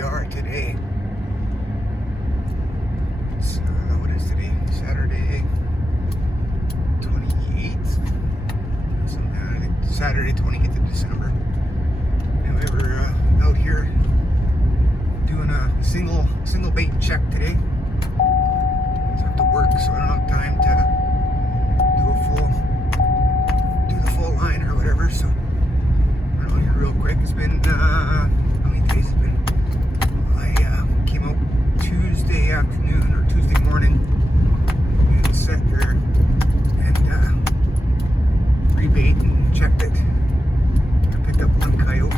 we are today. It's, what is today? Saturday 28th? I think Saturday 28th of December. Anyway, we're out here doing a single bait check today. I have to work, so I don't have time to do the full line or whatever, so I'm out here real quick. It's been, how many days has it been? I came out Tuesday afternoon or Tuesday morning and sat there and rebait and checked it. I picked up one coyote,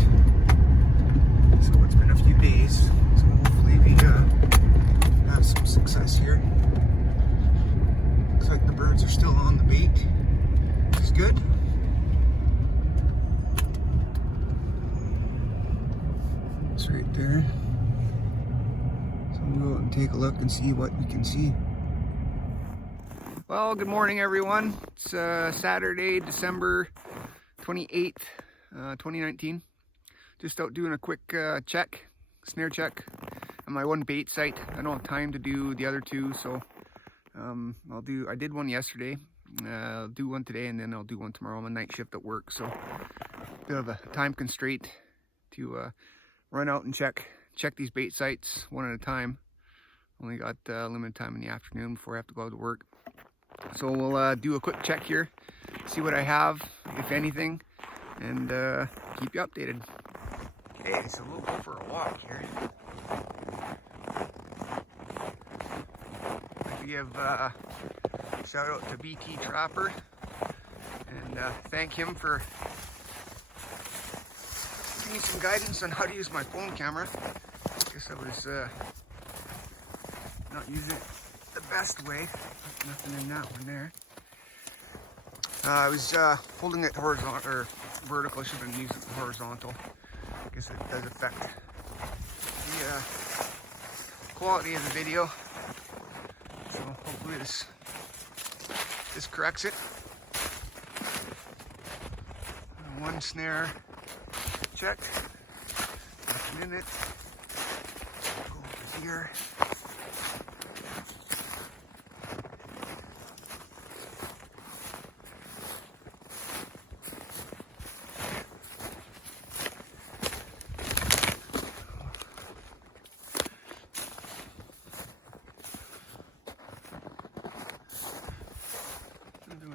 so it's been a few days, so hopefully we have some success here. Looks like the birds are still on the bait, which is good. It's right there. So we'll go out and take a look and see what we can see. Well, good morning everyone. It's Saturday, December 28th, 2019. Just out doing a quick check, snare check on my one bait site. I don't have time to do the other two, so I did one yesterday. I'll do one today, and then I'll do one tomorrow. I'm a night shift at work, so a bit of a time constraint to run out and check these bait sites one at a time. Only got limited time in the afternoon before I have to go out to work. So we'll do a quick check here, see what I have, if anything, and keep you updated. Okay, so we'll go for a walk here. I'd like to give a shout out to BT Trapper and thank him for giving me some guidance on how to use my phone camera. I guess I was not using it the best way. Nothing in that one there. I was holding it horizontal or vertical. I should have been using it horizontal. I guess it does affect the quality of the video. So hopefully this corrects it. One snare check. Nothing in it. Go over here.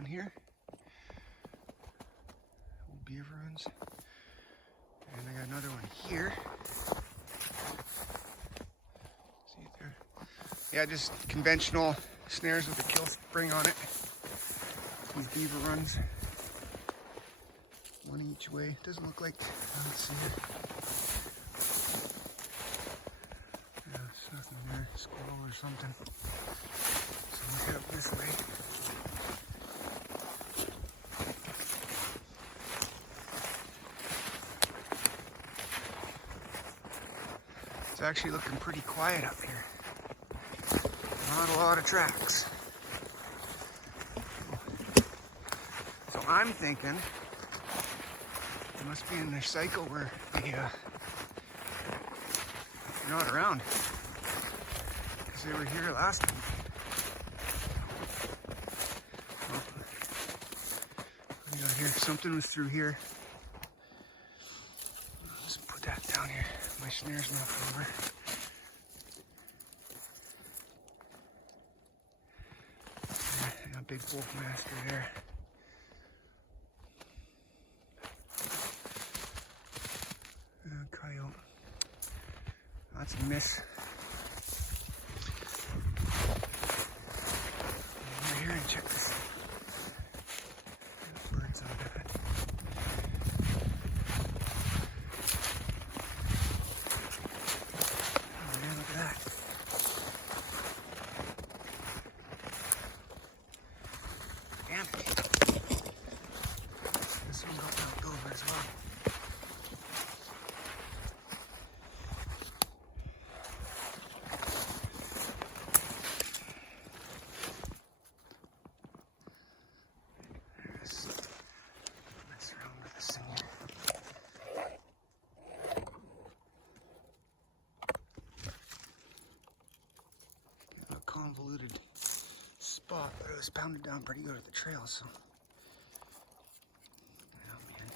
Here, old beaver runs, and I got another one here. See it there? Yeah, just conventional snares with a kill spring on it. These beaver runs, one each way. Doesn't look like, let's see it. Yeah, there's nothing there, squirrel or something. So we'll head up this way. It's actually looking pretty quiet up here. Not a lot of tracks. So I'm thinking it must be in their cycle where they're not around. Because they were here last time. Well, what do we got here? Something was through here. Let's put that down here. My snare's knocked over. And a big wolf master there. Coyote. That's a miss. Over here and check this. Birds on that. This one got knocked over as well. Mess around with this thing here. thought, but it was pounded down pretty good at the trail, so. Oh, man.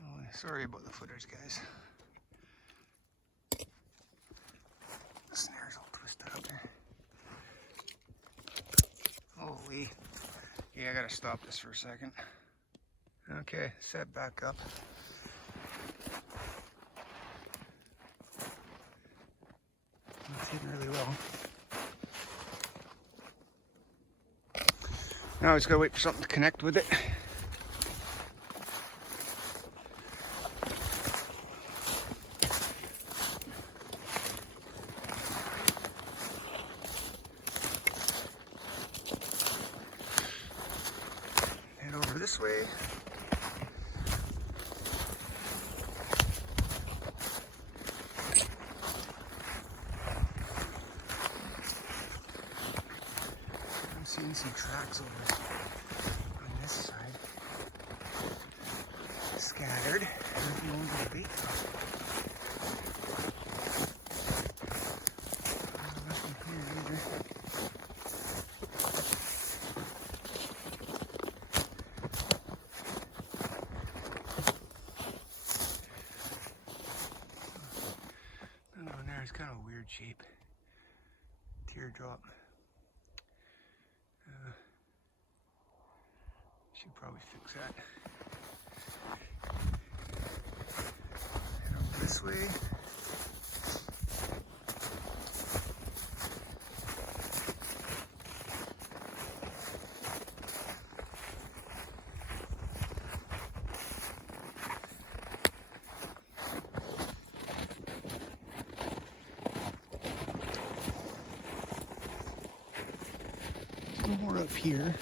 Oh, sorry about the footers, guys. The snare's all twisted up there. Holy. Yeah, I gotta stop this for a second. Okay, set back up. It's hitting really well. Now I just gotta wait for something to connect with it. Head over this way. I'm seeing some tracks over on this side. Scattered. Nothing over the bait top. Nothing here either. That one there is kind of a weird shape. Teardrop. Should probably fix that. And over this way. More up here.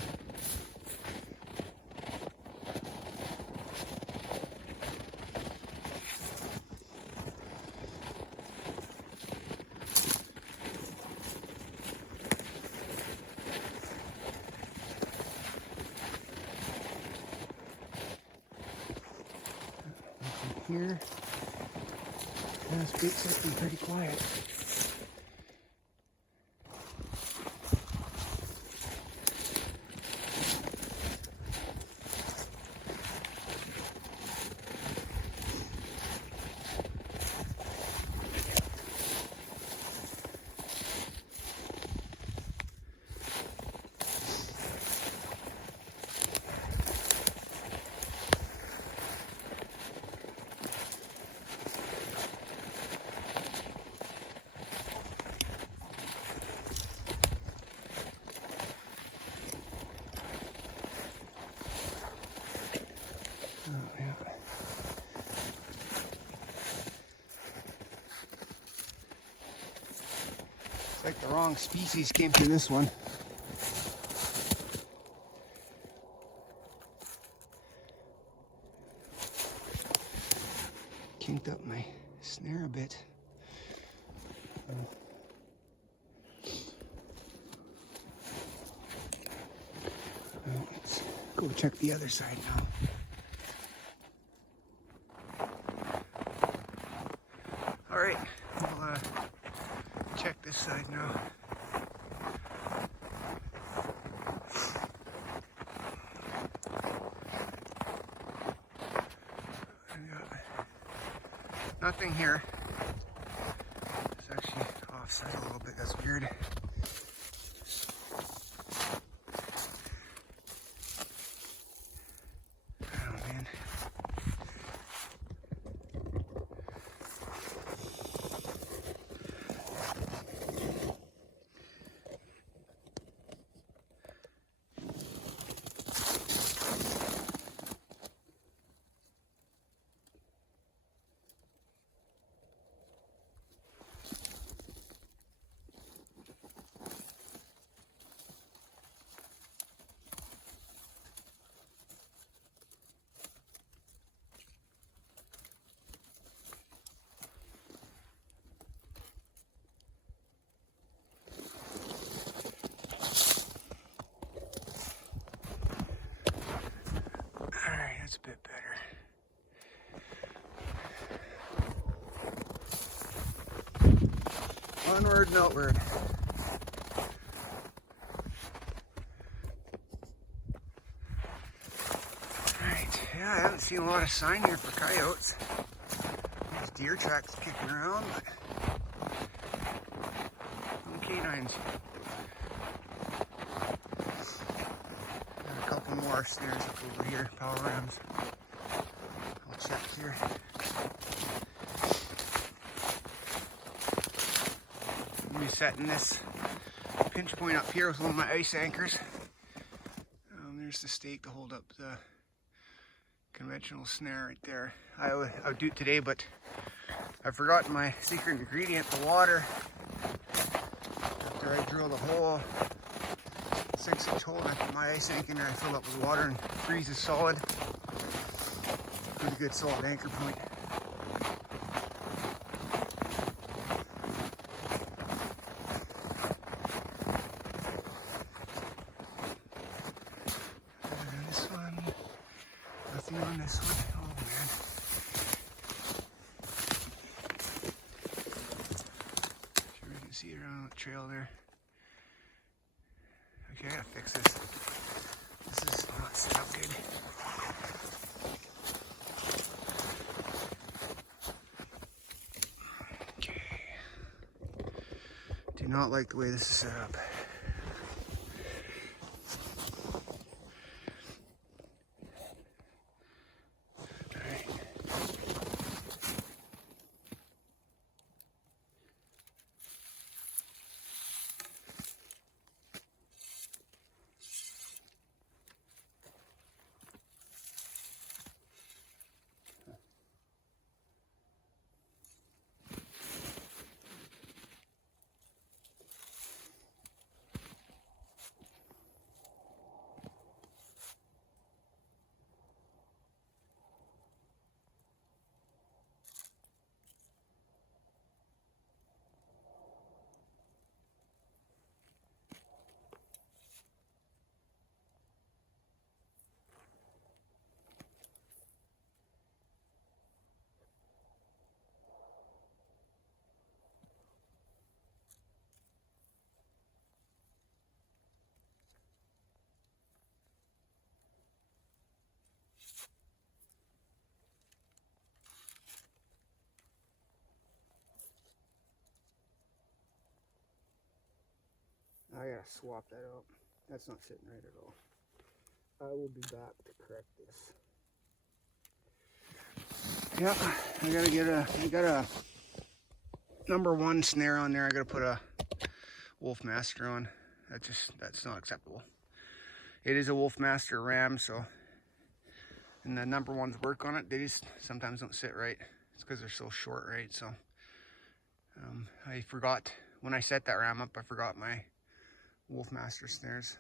Here. And this bait set's been pretty quiet. It's like the wrong species came through this one. Kinked up my snare a bit. Let's go check the other side now. All right, we'll check this side now. Nothing here. It's actually offset a little bit. That's weird. Oh man. a bit better. Onward and outward. Right, yeah, I haven't seen a lot of sign here for coyotes. There's deer tracks kicking around, but no canines. Got a couple more snares up over here, power rams. I'll check here. I'm setting this pinch point up here with one of my ice anchors. There's the stake to hold up the conventional snare right there. I'll do it today, but I've forgotten my secret ingredient, the water. After I drilled a hole, 6-inch hole, and I put my ice anchor in there, I fill up with water and freezes solid. Pretty good solid anchor point. On this one. Oh man. Sure you can see it around the trail there. Okay, I gotta fix this. This is not set up good. Okay. Do not like the way this is set up. I gotta swap that out. That's not sitting right at all. I will be back to correct this. Yep, I got a number 1 snare on there. I gotta put a Wolfmaster on. That's not acceptable. It is a Wolfmaster ram, so, and the number 1s work on it. They just sometimes don't sit right. It's because they're so short, right? So, I forgot, when I set that ram up, I forgot my Wolfmaster snares,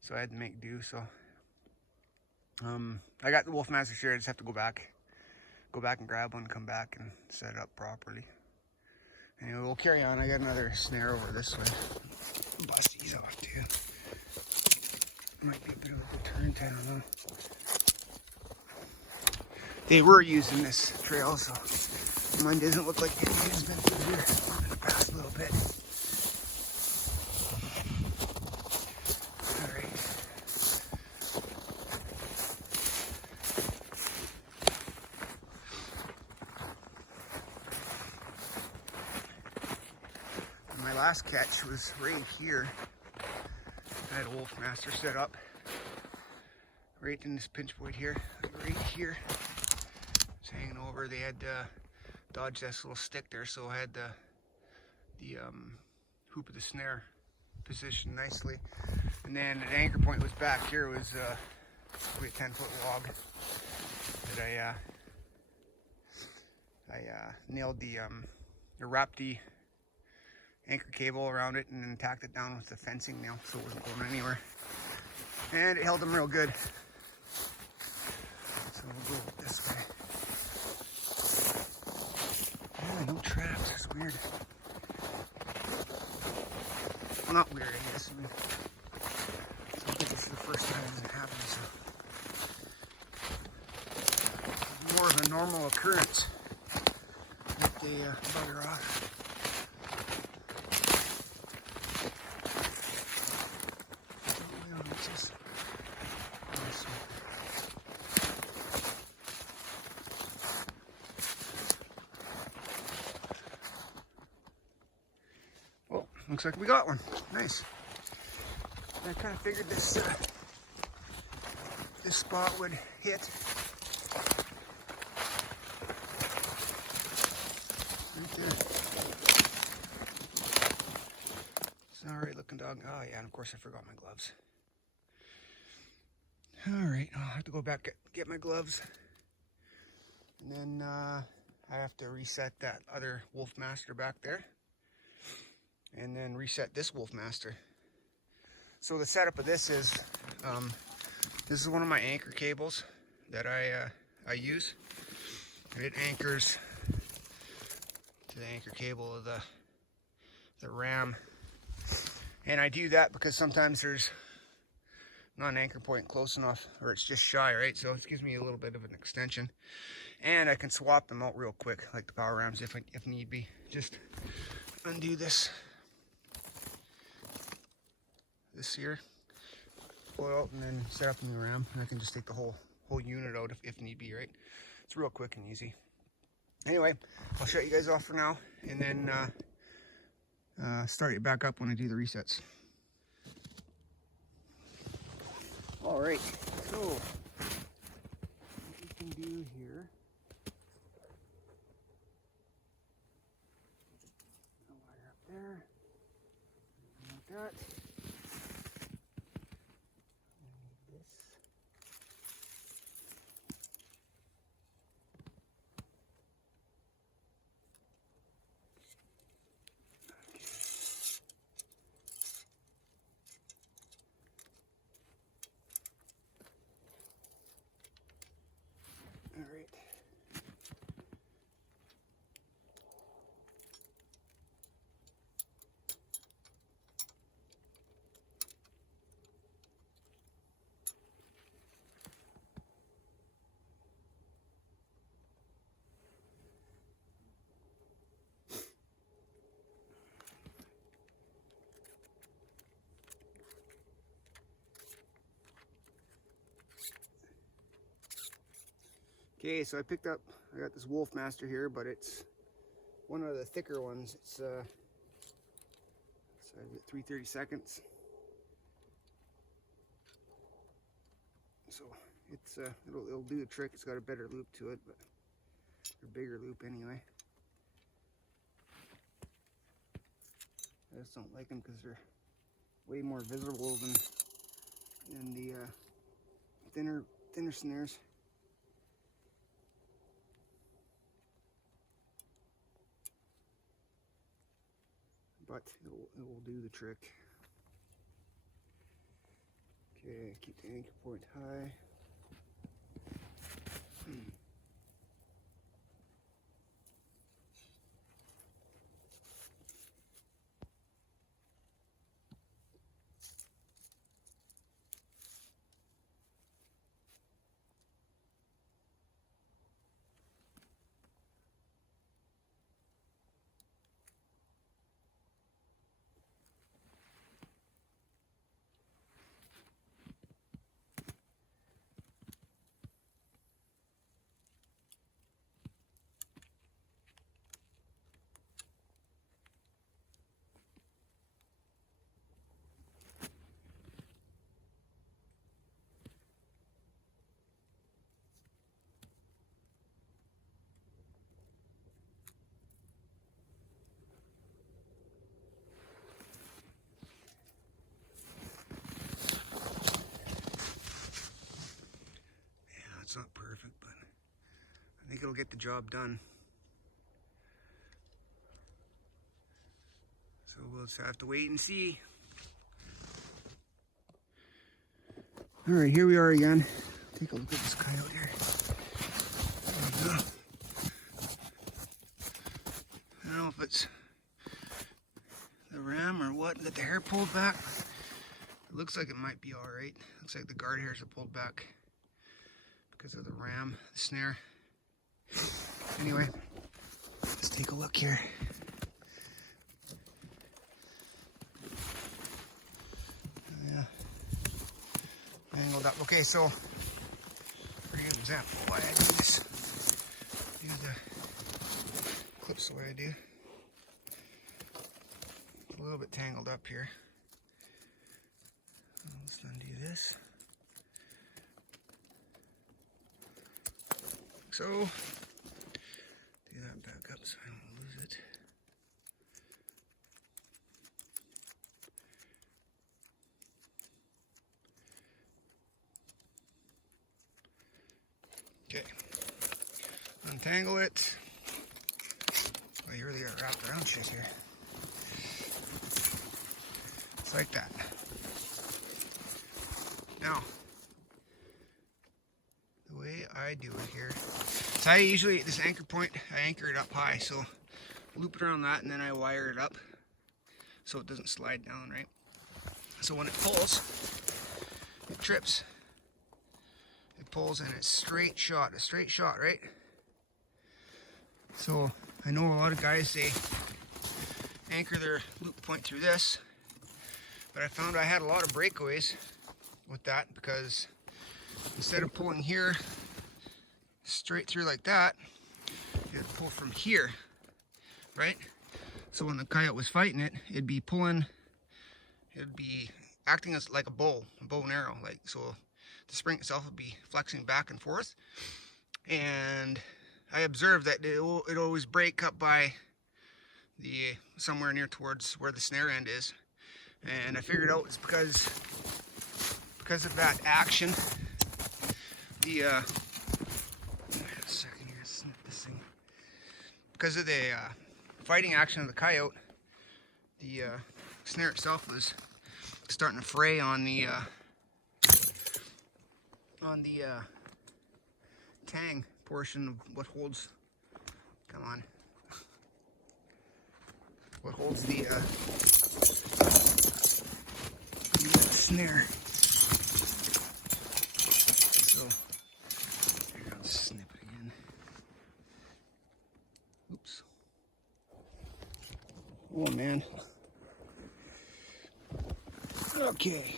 so I had to make do. So I got the Wolfmaster snare. I just have to go back and grab one, come back and set it up properly. Anyway, we'll carry on. I got another snare over this way. Bust these off too. Might be a bit of a good turn time, though. They were using this trail, so mine doesn't look like anything's been through here in the past little bit. My last catch was right here. I had a Wolfmaster set up right in this pinch point here, right here. It's hanging over. They had dodged this little stick there, so I had the hoop of the snare positioned nicely. And then the anchor point was back here. It was probably a 10-foot log that I nailed or wrapped the anchor cable around it and then tacked it down with the fencing nail so it wasn't going anywhere. And it held them real good. So we'll go this way. Yeah, no traps. It's weird. Well, not weird, I guess. I mean, I think this is the first time it hasn't happened, so. a normal occurrence that they bugger off. Well, looks like we got one. Nice. I kind of figured this this spot would hit. Right there. It's an alright looking dog. Oh yeah, and of course I forgot my gloves. Alright, I'll have to go back get my gloves. And then I have to reset that other wolf master back there. And then reset this wolf master. So the setup of this is one of my anchor cables that I use. And it anchors to the anchor cable of the ram. And I do that because sometimes there's not an anchor point close enough, or it's just shy, right? So it gives me a little bit of an extension. And I can swap them out real quick, like the power rams if need be. Just undo this here, pull it out, and then set up a new ram, and I can just take the whole unit out if need be, right? It's real quick and easy. Anyway, I'll shut you guys off for now, and then start it back up when I do the resets. All right, so what we can do here, wire up there, like that. All right. Okay, so I got this Wolf Master here, but it's one of the thicker ones. It's so I've got 3/32. So it's it'll do the trick. It's got a better loop to it, but a bigger loop anyway. I just don't like them because they're way more visible than the thinner snares. But it will do the trick. Okay, keep the anchor point high. It's not perfect, but I think it'll get the job done. So we'll just have to wait and see. All right, here we are again. Take a look at this coyote here. There we go. I don't know if it's the ram or what, that the hair pulled back. It looks like it might be all right. Looks like the guard hairs are pulled back because of the ram, the snare. Anyway, let's take a look here. Yeah, angled up. Okay, so for example, why I do this, do the clips the way I do. It's a little bit tangled up here. Let's undo this. So, do that back up so I don't lose it. Okay, untangle it. Well, you really got wrapped around shit here. It's like that. Now, the way I do it here, so I usually, this anchor point, I anchor it up high, so loop it around that and then I wire it up so it doesn't slide down, right? So when it pulls, it trips. It pulls and it's a straight shot, right? So I know a lot of guys, they anchor their loop point through this, but I found I had a lot of breakaways with that because instead of pulling here straight through like that, you had to pull from here, right? So when the coyote was fighting it, it'd be pulling, it'd be acting as like a bow and arrow, like, so the spring itself would be flexing back and forth. And I observed that it always break up by the somewhere near towards where the snare end is, and I figured out it's because of that action. The second here, snip this thing. Because of the fighting action of the coyote, the snare itself was starting to fray on the tang portion of what holds. Come on. What holds the snare. So here, I'll snip it again. Oops. Oh man. Okay.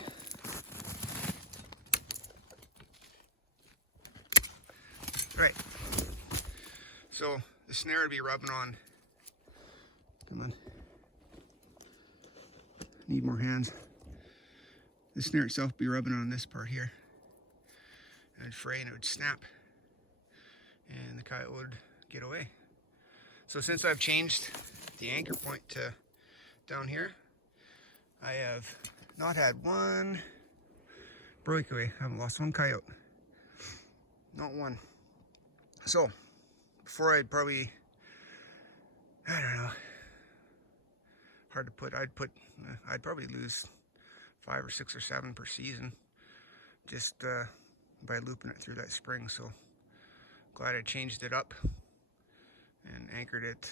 Right. So the snare would be rubbing on. Come on. Need more hands. The snare itself would be rubbing on this part here. And it'd fray and it would snap. And the coyote would get away. So since I've changed the anchor point to down here, I have not had one breakaway. I haven't lost one coyote. Not one. So, before I'd probably, I don't know, hard to put, I'd probably lose 5 or 6 or 7 per season just by looping it through that spring. So, glad I changed it up and anchored it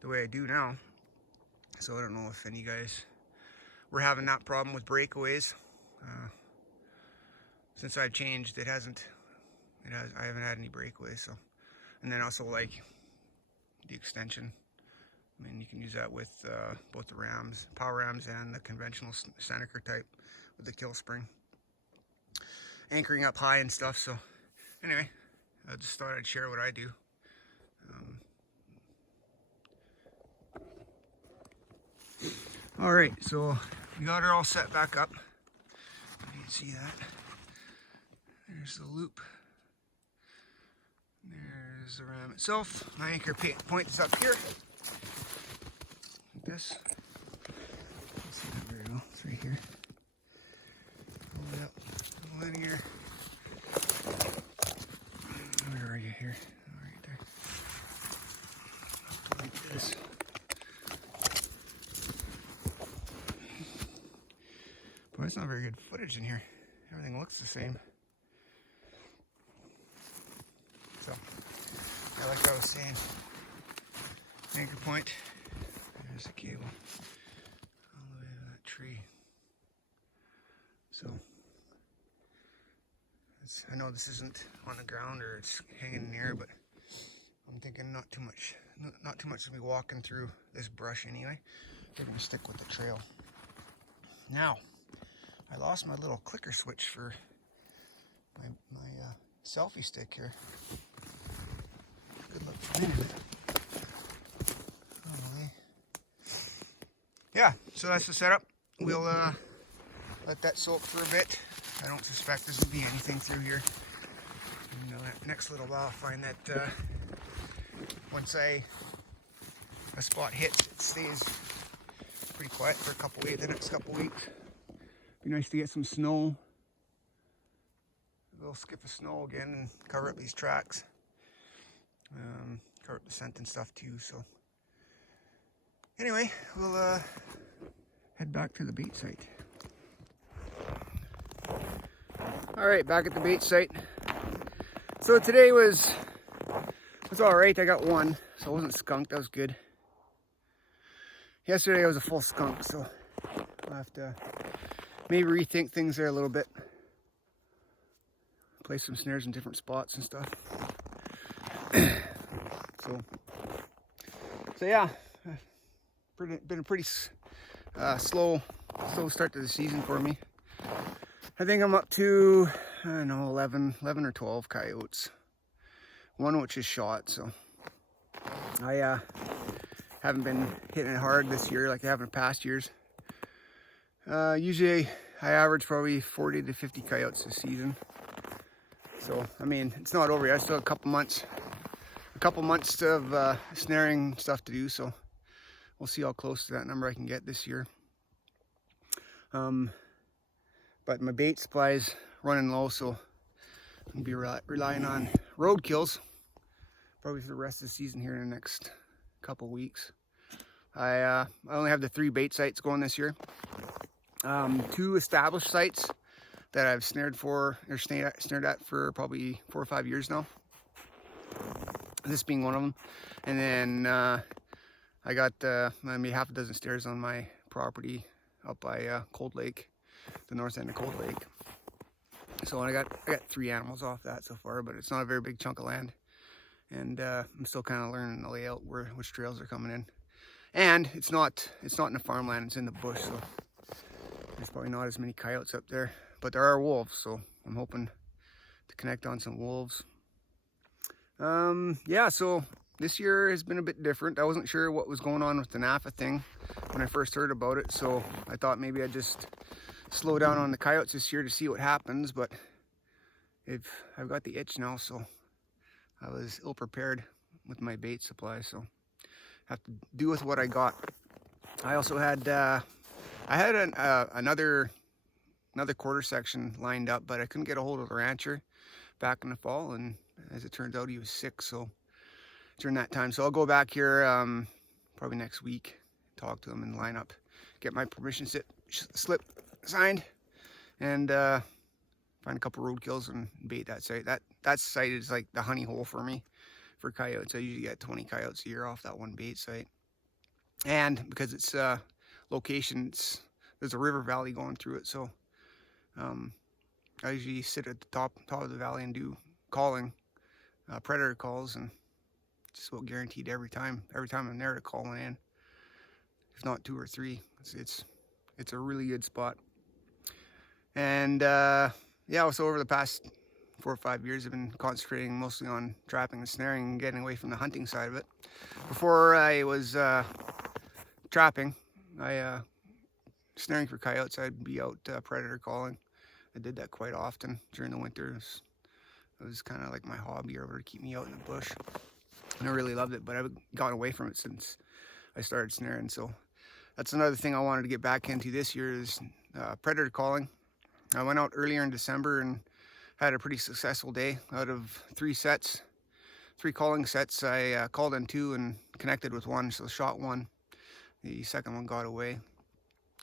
the way I do now. So I don't know if any guys were having that problem with breakaways. Since I've changed, I haven't had any breakaways. So, and then also like the extension. I mean, you can use that with both the rams, power rams, and the conventional Seneca type with the kill spring, anchoring up high and stuff. So anyway, I just thought I'd share what I do. All right, so we got her all set back up. You can see that. There's the loop. There's the ram itself. My anchor point is up here. Like this. There we go. It's right here. Hold it up. Linear. Where are you here? Oh, right there. Like this. Boy, it's not very good footage in here. Everything looks the same. So, yeah, like I was saying, anchor point. There's the cable all the way to that tree. So, I know this isn't on the ground or it's hanging in the air, but I'm thinking not too much to be walking through this brush anyway. We're gonna stick with the trail. Now, I lost my little clicker switch for my selfie stick here. Good luck finding it. Oh, yeah, so that's the setup. We'll let that soak for a bit. I don't suspect there's gonna be anything through here. You know, that next little while I'll find that once a spot hits, it stays pretty quiet for the next couple weeks. Be nice to get some snow. We'll skip the snow again and cover up these tracks. Cover up the scent and stuff too. So anyway, we'll head back to the bait site. All right, back at the bait site. So today was all right. I got one, so it wasn't skunked. That was good. Yesterday I was a full skunk, so I'll have to maybe rethink things there a little bit. Play some snares in different spots and stuff. So yeah, been a pretty slow start to the season for me. I think I'm up to, I don't know, 11 or 12 coyotes. One which is shot, so I haven't been hitting it hard this year like I have in past years. Usually I average probably 40 to 50 coyotes this season. So, I mean, it's not over yet. I still have a couple months of snaring stuff to do, so we'll see how close to that number I can get this year. But my bait supply is running low, so I'm gonna be relying on roadkills probably for the rest of the season here in the next couple weeks. I only have the 3 bait sites going this year. 2 established sites that I've snared at for probably 4 or 5 years now. This being one of them. And then I got maybe half a dozen snares on my property up by Cold Lake, the north end of Cold Lake. So I got 3 animals off that so far, but it's not a very big chunk of land. And I'm still kind of learning the layout, which trails are coming in. And it's not in the farmland, it's in the bush, so there's probably not as many coyotes up there. But there are wolves, so I'm hoping to connect on some wolves. Yeah, so this year has been a bit different. I wasn't sure what was going on with the NAFA thing when I first heard about it, so I thought maybe I'd just slow down on the coyotes this year to see what happens, but I've got the itch now, so I was ill prepared with my bait supply, so have to do with what I got. I also had another quarter section lined up, but I couldn't get a hold of the rancher back in the fall, and as it turns out, he was sick, so during that time, so I'll go back here probably next week, talk to him and line up, get my permission slip signed, and find a couple roadkills and bait that site. That site is like the honey hole for me for coyotes. I usually get 20 coyotes a year off that one bait site, and because it's location, there's a river valley going through it, so I usually sit at the top of the valley and do calling, predator calls, and just about guaranteed every time I'm there to call one in, if not 2 or 3. It's a really good spot. And yeah, so over the past 4 or 5 years, I've been concentrating mostly on trapping and snaring and getting away from the hunting side of it. Before I was trapping, snaring for coyotes, I'd be out predator calling. I did that quite often during the winters. It was kind of like my hobby, or whatever, to keep me out in the bush. And I really loved it, but I've gotten away from it since I started snaring. So that's another thing I wanted to get back into this year is predator calling. I went out earlier in December and had a pretty successful day. Out of 3 calling sets, I called in 2 and connected with 1, so shot 1. The second one got away.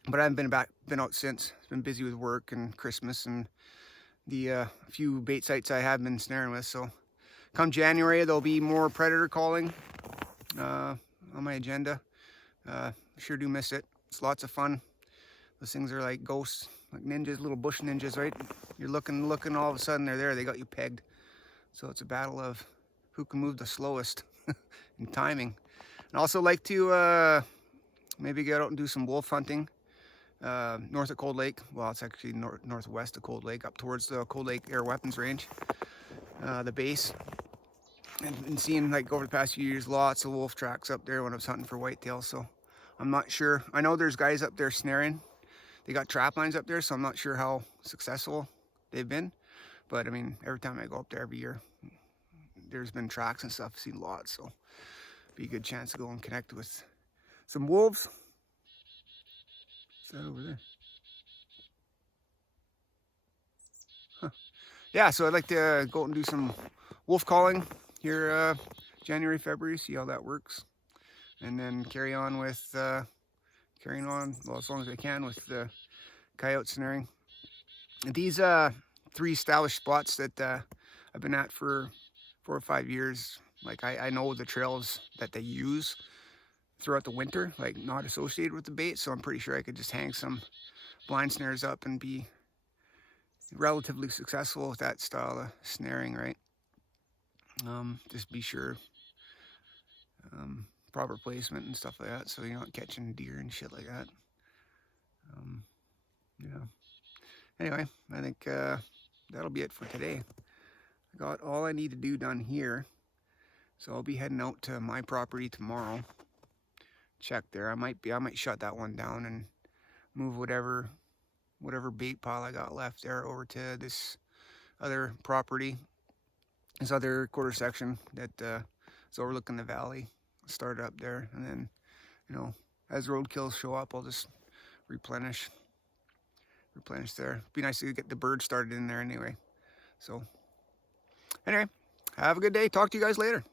But I haven't been out since. It's been busy with work and Christmas and the few bait sites I have been snaring with. So come January, there'll be more predator calling on my agenda. Sure do miss it. It's lots of fun. Those things are like ghosts, like ninjas, little bush ninjas, right? You're looking, all of a sudden they're there. They got you pegged. So it's a battle of who can move the slowest. and timing. And also like to maybe get out and do some wolf hunting north of Cold Lake. Well, it's actually northwest of Cold Lake, up towards the Cold Lake Air Weapons Range, the base. And seeing, like, over the past few years, lots of wolf tracks up there when I was hunting for whitetail. So I'm not sure. I know there's guys up there snaring. They got trap lines up there, so I'm not sure how successful they've been. But I mean, every time I go up there every year, there's been tracks and stuff. I've seen lots, so be a good chance to go and connect with some wolves. What's that over there? Huh. Yeah, so I'd like to go out and do some wolf calling here January, February, see how that works. And then carry on with, well, as long as I can with the coyote snaring. And these 3 established spots that I've been at for 4 or 5 years, like I know the trails that they use throughout the winter, like not associated with the bait, so I'm pretty sure I could just hang some blind snares up and be relatively successful with that style of snaring, right? Just be sure proper placement and stuff like that, so you're not catching deer and shit like that. Yeah. Anyway, I think that'll be it for today. I got all I need to do done here, so I'll be heading out to my property tomorrow. Check there. I might shut that one down and move whatever bait pile I got left there over to this other property, this other quarter section that is overlooking the valley. Start up there, and then, you know, as roadkills show up, I'll just replenish there. Be nice to get the bird started in there anyway. So anyway, have a good day. Talk to you guys later.